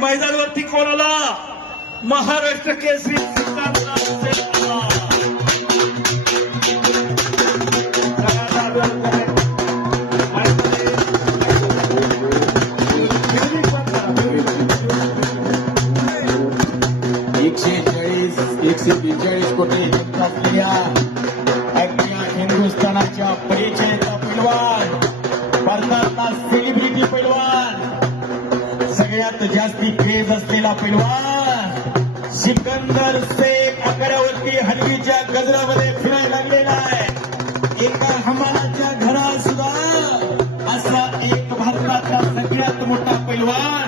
मैदानावरती कोणाला महाराष्ट्र केसरी एकशे 42 कोटी असलेल्या हिंदुस्थानाच्या परिचयाचा पैलवान, भारतातला सेलिब्रिटी पैलवान, सगळ्यात जास्ती क्रेज असलेला पैलवान सिकंदर शेख आखाड्यावरती हलवीच्या गजरामध्ये फिरायला लागलेला आहे. एका हमालाच्या घरात सुद्धा असा एक भारताचा सगळ्यात मोठा पैलवान